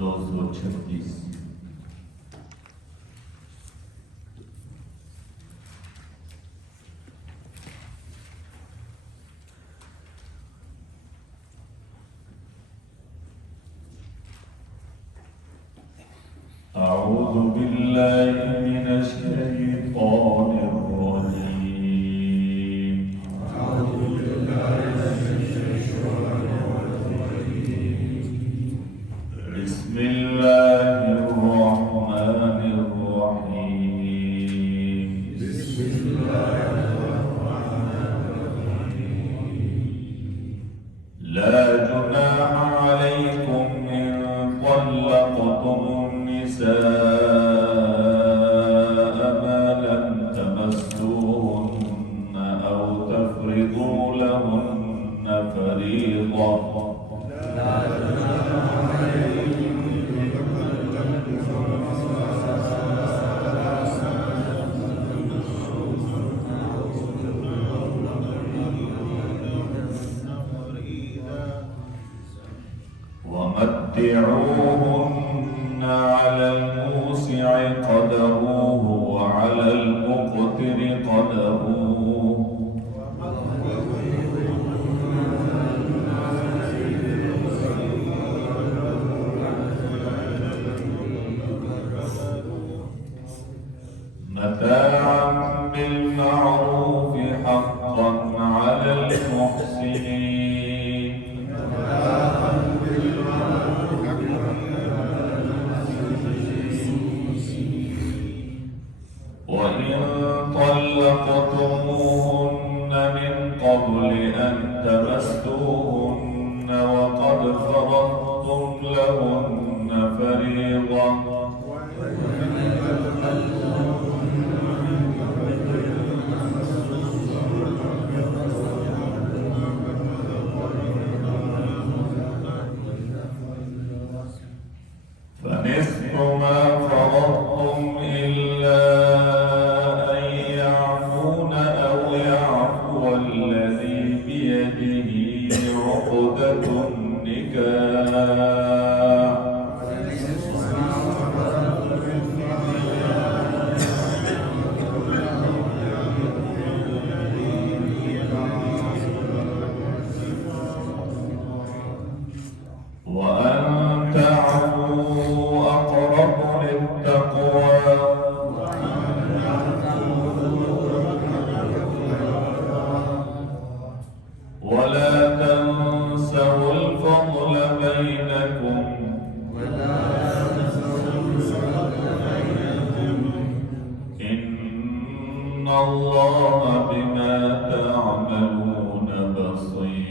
236। أعوذ بالله من الشيطان الرجيم بسم الله الرحمن الرحيم لا جناح عليكم إن طلقتم النساء ما لم تمسوهن أو تفرضوا لهن فريضة ومتعوهن على الموسع قدره وعلى المقتر قدره متاعا بالمعروف حقا على المحسنين وإن طلقتموهن من قبل أن تمسوهن وقد فرضتم لهن فريضة فنصف ما فرضتم إلا أن يعفون أو يعفو الذي بيده عقدة النكاح وأن تعفوا أقرب للتقوى ولا تنسوا الفضل بينكم إن الله بما تعملون بصير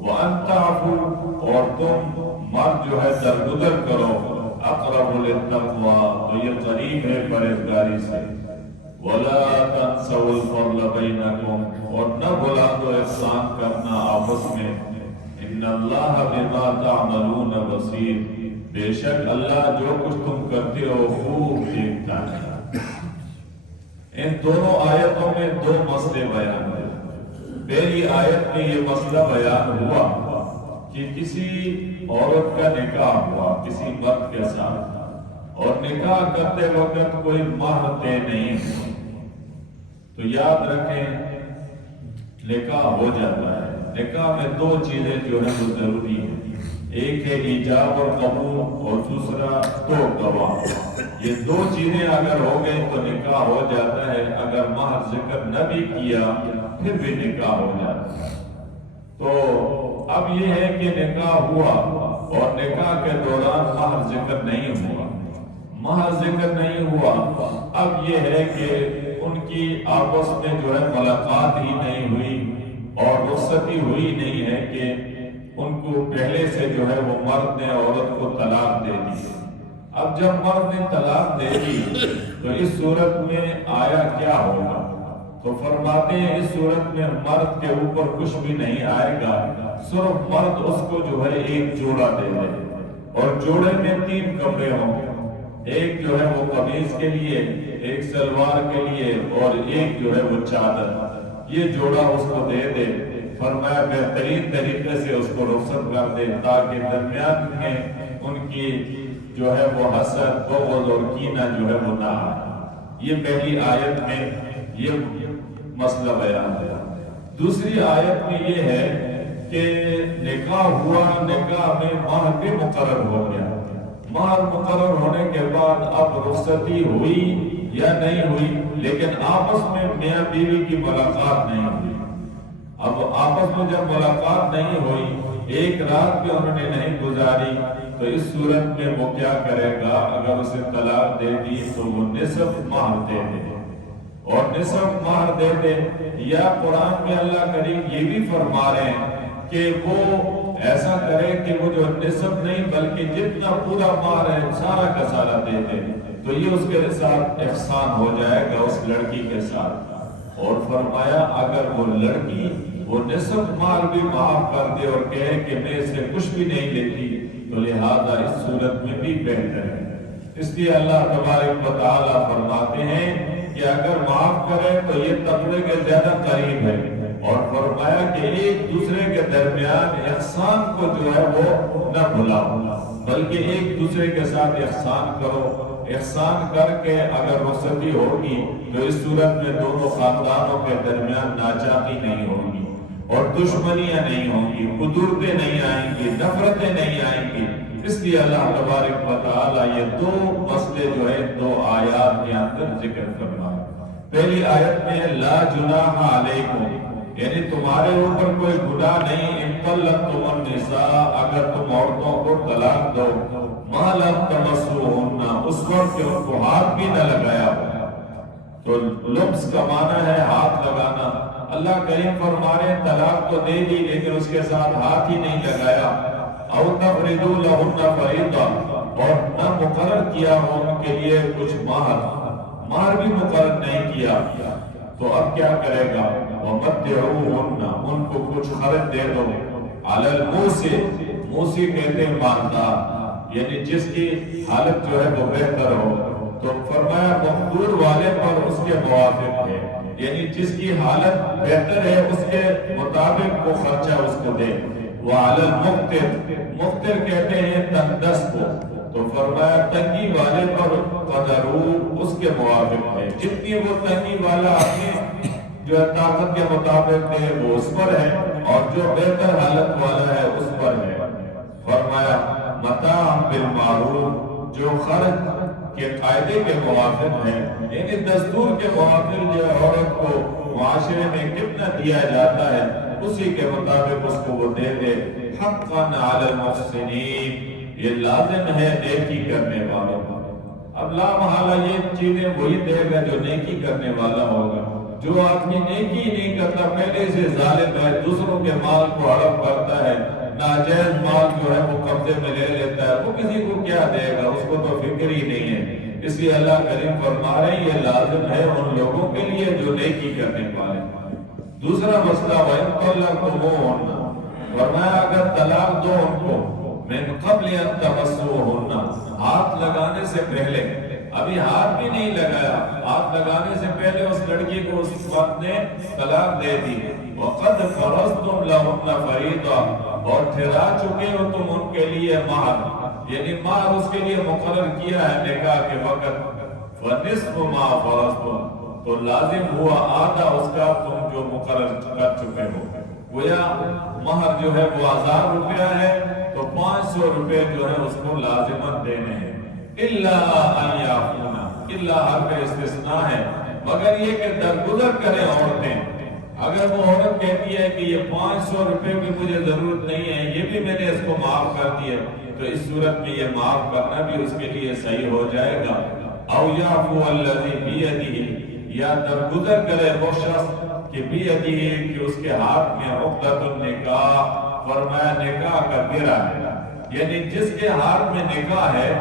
وَأَن تَعْفُوا اور تم مرد جو ہے درگزر کرو اقرب للتقویٰ تو یہ قریب ہے پرہیزگاری سے وَلَا تَنْسَوْا الْفَضْلَ بَيْنَكُمْ اور نہ بھلا دو احسان کرنا آپس میں ان اللہ بما تعملون بصیر بے شک اللہ جو کچھ تم کرتے ہو خوب دیکھتا ہے۔ ان دونوں آیتوں میں دو مسئلے بیان ہیں۔ پہلی آیت میں یہ مسئلہ بیان ہوا کہ کسی عورت کا نکاح ہوا کسی مرد کے ساتھ اور نکاح کرتے وقت کوئی مہر طے نہیں تو یاد رکھیں نکاح ہو جاتا ہے۔ نکاح میں دو چیزیں جو ہیں وہ ضروری ہیں، ایک ہے ایجاب اور قبول اور دوسرا دو گواہ۔ یہ دو چیزیں اگر ہو گئی تو نکاح ہو جاتا ہے، اگر مہر ذکر نہ بھی کیا پھر بھی نکاح ہو جاتا ہے۔ تو اب یہ ہے کہ نکاح ہوا اور نکاح کے دوران مہر ذکر نہیں ہوا، مہر ذکر نہیں ہوا، اب یہ ہے کہ ان کی آپس میں جو ہے ملاقات ہی نہیں ہوئی اور رخصتی ہوئی نہیں ہے کہ ان کو پہلے سے جو ہے وہ مرد نے عورت کو طلاق دے دی۔ اب جب مرد نے طلاق دے دی تو اس صورت میں آیا کیا ہوگا؟ تو فرماتے ہیں اس صورت میں مرد کے اوپر کچھ بھی نہیں آئے گا، صرف مرد اس کو جو ہے ایک جوڑا دے دے اور جوڑے میں 3 کپڑے ہوں گے، ایک جو ہے وہ قمیص کے لیے، ایک سلوار کے لیے اور ایک جو ہے وہ چادر، یہ جوڑا اس کو دے دے۔ فرمایا بہترین طریقے سے اس کو رخصت کر دے تاکہ درمیان میں ان کی جو ہے وہ حسد بغض اور کینہ جو ہے وہ نہ آئے۔ یہ پہلی آیت میں یہ مسئلہ بیان ہے۔ دوسری آیت میں یہ ہے کہ نکاح ہوا، نکاح میں مہر بھی مقرر ہو گیا، مہر مقرر ہونے کے بعد اب رخصتی ہوئی یا نہیں ہوئی، لیکن آپس میں میاں بیوی کی ملاقات نہیں ہوئی۔ اب آپس میں جب ملاقات نہیں ہوئی، ایک رات بھی انہوں نے نہیں گزاری، تو اس صورت میں وہ کیا کرے گا؟ اگر اسے طلاق دے دی تو وہ نصف مہر دے دے اور نصف مہر دے دے، یا قرآن میں اللہ کریم یہ بھی فرما رہے ہیں کہ وہ ایسا کرے کہ وہ جو نصف نہیں بلکہ جتنا پورا مہر ہے سارا کا سارا دے دے، تو یہ اس کے ساتھ احسان ہو جائے گا اس لڑکی کے ساتھ۔ اور فرمایا اگر وہ لڑکی وہ نصف مہر بھی معاف کر دے اور کہے کہ میں اس سے کچھ بھی نہیں لیتی تو لہذا اس صورت میں بھی بہتر ہے۔ اس لیے اللہ تبارک و تعالی فرماتے ہیں کہ اگر معاف کرے تو یہ تقوی کے زیادہ قریب ہے، اور فرمایا کہ ایک دوسرے کے درمیان احسان کو جو ہے وہ نہ بھلاؤ بلکہ ایک دوسرے کے ساتھ احسان کرو۔ احسان کر کے اگر رخصتی ہوگی تو اس صورت میں دونوں خاندانوں کے درمیان ناچاقی نہیں ہوگی اور دشمنیاں نہیں ہوں گی، قدورتیں نہیں آئیں گی، نفرتیں نہیں آئیں گی۔ اس لیے اللہ تبارک و تعالیٰ یہ دو مسئلے جو ہے 2 آیات کے اندر ذکر فرمائے۔ پہلی آیت میں لا جناح علیکم، یعنی تمہارے اوپر کوئی گناہ نہیں، ان طلقتم النساء، اگر تم عورتوں کو طلاق دو، ما لم تمسوہن، اس وقت کہ ان کو ہاتھ بھی نہ لگایا۔ تو لمس کا معنی ہے ہاتھ لگانا۔ اللہ کریم فرما رہے ہیں طلاق تو دے دی لیکن اس کے ساتھ ہاتھ ہی نہیں لگایا۔ او تفریضوا لہن فریضہ، اور نہ مقرر کیا ہو ان کے لیے کچھ مہر بھی مقرر نہیں کیا، تو اب کیا کرے گا؟ وَمَتِّعُوهُنَّ، ان کو کچھ خرچ دے دو۔ عَلَى الْمُوسِعِ، موسی کہتے ہیں مالدار، یعنی جس کی حالت جو ہے وہ بہتر ہو، تو فرمایا مقدور والے پر اس کے موافق ہے، یعنی جس کی حالت بہتر ہے اس کے مطابق وہ خرچہ اس کو دے۔ وَعَلَى الْمُقْتِرِ، مقتر کہتے ہیں تنگدست کو، تو فرمایا تنگی والے پر قدرو، اس کے موافق ہے، جتنی وہ تنگی والا اپنی جو طاقت کے مطابق دے وہ اس پر ہے، اور جو بہتر حالت والا ہے اس پر ہے۔ فرمایا متاع بالمعروف، جو خرچ کے قاعدے کے موافق ہے، یعنی دستور کے موافق جو عورت کو معاشرے میں کتنا دیا جاتا ہے اسی کے مطابق اس کو وہ دے دے۔ حقا علی المحسنین، یہ لازم ہے نیکی کرنے والوں کو۔ اب لا محالہ یہ چیزیں وہی دے گا جو نیکی کرنے والا ہوگا۔ جو آدمی نیکی نہیں کرتا پہلے سے ظالم ہے، دوسروں کے مال کو ہڑپ کرتا ہے، ناجائز مال جو ہے وہ قبضے میں لے لیتا ہے، وہ کسی کو کیا دے گا، اس کو تو فکر ہی نہیں ہے۔ اس لیے اللہ کریم فرما رہے ہیں یہ لازم ہے ان لوگوں کے لیے جو نیکی کرنے والے۔ دوسرا مسئلہ وَإِن طَلَّقْتُمُوهُنَّ، فرمایا اگر طلاق دو ان کو من قبل ان تمسوهن، ہاتھ لگانے سے پہلے، ابھی ہاتھ بھی نہیں لگایا، ہاتھ لگانے سے پہلے اس لڑکی کو اس وقت نے طلاق دے دی، وقد فرضتم لهن فریضہ، اور ٹھہرا چکے ہو تم ان کے لیے مہر، یعنی مہر اس کے لیے مقرر کیا ہے نکاح کے وقت، فنصف ما فرضتم، تو لازم ہوا آدھا اس کا تم جو مقرر کر چکے ہو، گویا مہر جو ہے وہ 1000 روپیہ ہے تو 500 روپے جو ہے اس کو لازمت دینے ہیں، الا ان یعفونا، الا ہر کا استثناء ہے، مگر یہ کہ درگزر کریں عورتیں، اگر وہ عورت کہتی ہے کہ یہ 500 روپے کی مجھے ضرورت نہیں ہے، یہ بھی میں نے اس کو معاف کر دی ہے، تو اس صورت میں یہ معاف کرنا بھی اس کے لیے صحیح ہو جائے گا۔ او یعفو الذی بیدہ، یا درگزر کرے وہ شخص کہ بیدہ کہ اس کے ہاتھ میں عقدۃ النکاح، فرمایا نکاح کا گرہ ہے، یعنی جس کے ہاتھ میں نکاح ہے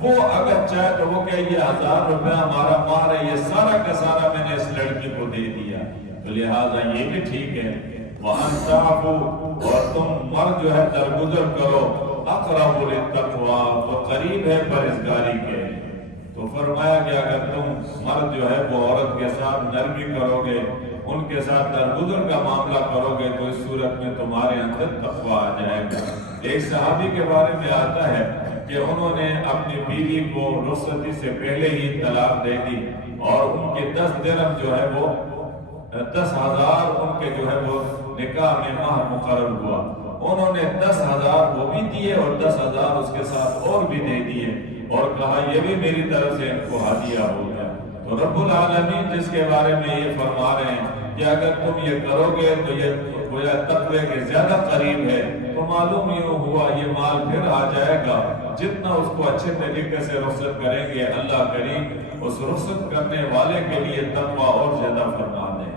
وہ اگر چاہے تو وہ کہ یہ 1000 روپے ہمارا مہر ہے، یہ سارا کا سارا میں نے اس لڑکی کو دے دیا، تو لہٰذا یہ بھی ٹھیک ہے۔ وَأَن تَعْفُوا، اور تم مرد جو ہے درگزر کرو، اقرب للتقویٰ، تو قریب ہے پرہیزگاری کے، تو فرمایا کہ اگر تم مرد جو ہے وہ عورت کے ساتھ نرمی کرو گے، ان کے ساتھ درگزر کا معاملہ کرو گے، تو اس صورت میں تمہارے اندر تقویٰ آ جائے گا۔ ایک صحابی کے بارے میں آتا ہے کہ انہوں نے اپنی بیوی کو رخصتی سے پہلے ہی طلاق دے دی، اور ان کے 10 درہم جو ہے وہ 10,000 ان کے جو ہے وہ نکاح میں مہر مقرر ہوا، انہوں نے 10,000 وہ بھی دیے اور 10,000 اس کے ساتھ اور بھی دے دیے، اور کہا یہ بھی میری طرف سے ان کو ہدیہ ہو گیا۔ تو رب العالمین جس کے بارے میں یہ فرما رہے ہیں کہ اگر تم یہ کرو گے تو یہ گویا تقوی کے زیادہ قریب ہے، تو معلوم یہ ہوا یہ مال پھر آ جائے گا، جتنا اس کو اچھے طریقے سے رخصت کریں گے اللہ کریم اس رخصت کرنے والے کے لیے تقوی اور زیادہ فرما دیں۔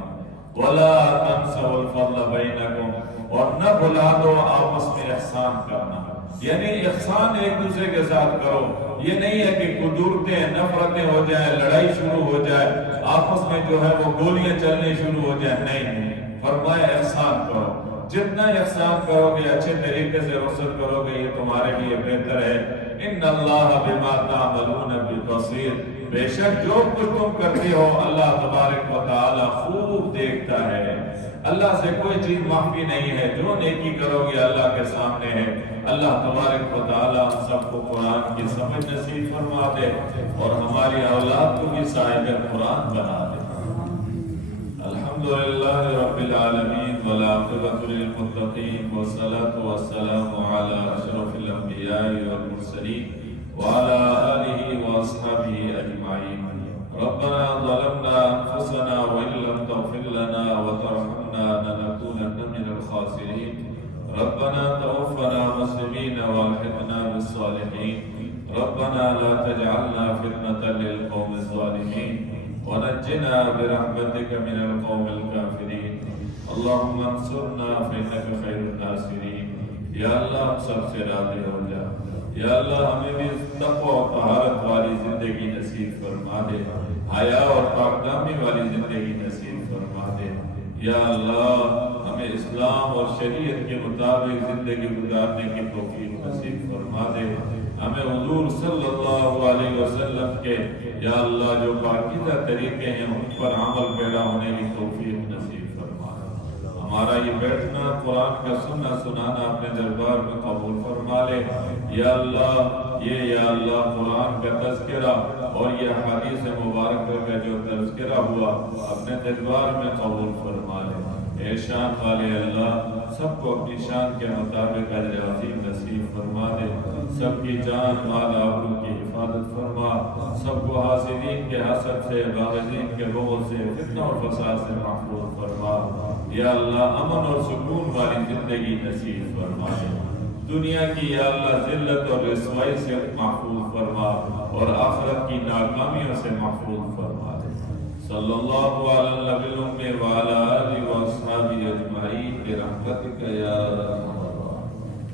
وَلَا تَنْسَوْا الْفَضْلَ بَيْنَكُمْ، اور نہ بھلا دو آپس میں احسان کرنا، یعنی احسان ایک دوسرے کے ساتھ کرو، یہ نہیں ہے کہ قدورتیں نفرتیں ہو جائیں، لڑائی شروع ہو جائے، آپس میں جو ہے وہ گولیاں چلنے شروع ہو جائیں، نہیں، فرمایا احسان کرو، جتنا احسان کرو گے اچھے طریقے سے رخصت کرو گے یہ تمہارے لیے بہتر ہے۔ ان اللہ بما تعملون بصیر، بے شک جو کچھ تم کرتے ہو اللہ تبارک و تعالی خوب دیکھتا ہے، اللہ سے کوئی چیز مخفی نہیں ہے، جو نیکی کرو گے اللہ کے سامنے ہے۔ اللہ تبارک و تعالی ہم سب کو قرآن کی سمجھ نصیب فرما دے اور ہماری اولاد کو بھی صاحب قرآن بنا دے۔ الحمدللہ رب العالمین والعاقبۃ للمتقین والصلاة والسلام علی اشرف الانبیاء والمرسلین وعلى آلہ واصحابہ اجمعین۔ ربنا ظلمنا انفسنا وان لم تغفر لنا وترحمنا لنكونن من الخاسرین۔ ربنا توفنا مسلمین والحقنا بالصالحین۔ ربنا لا تجعلنا فتنة للقوم الظالمین ونجنا برحمتك من القوم الكافرين۔ اللهم انصرنا فإنك خير الناصرين۔ یا اللہ ہم سب سے راضی ہو جا، یا اللہ ہمیں بھی تقوی و طہارت والی زندگی نصیب فرما دے، حیا اور پاکدامی والی زندگی نصیب فرما دے۔ یا اللہ ہمیں اسلام اور شریعت کے مطابق زندگی گزارنے کی توفیق نصیب فرما دے، ہمیں حضور صلی اللہ علیہ وسلم کے یا اللہ جو پاکیزہ طریقے ہیں ان پر عمل پیدا ہونے کی توفیق نصیب فرما دے۔ ہمارا یہ بیٹھنا قرآن کا سننا سنانا اپنے دربار میں قبول فرما لے۔ یا اللہ یا اللہ قرآن کا تذکرہ اور یہ حدیث مبارکہ کا جو تذکرہ ہوا اپنے دربار میں قبول فرما لے۔ اے شان والے اللہ سب کو اپنی شان کے مطابق اجر عظیم نصیب فرما دے، سب کی جان مال آبرو کی حفاظت فرما، سب کو حاسدین کے حسد سے، باغزین کے بغض سے، فتنہ اور فساد سے محفوظ فرما۔ یا اللہ امن اور سکون والی زندگی نصیب فرما دے، دنیا کی یا اللہ ذلت اور رسوائی سے محفوظ فرما اور آخرت کی ناکامیوں سے محفوظ فرما دے۔ صلی اللہ علی النبی الأمی وعلی آلہ واصحابہ اجمعین برحمتک یا ارحم الراحمین.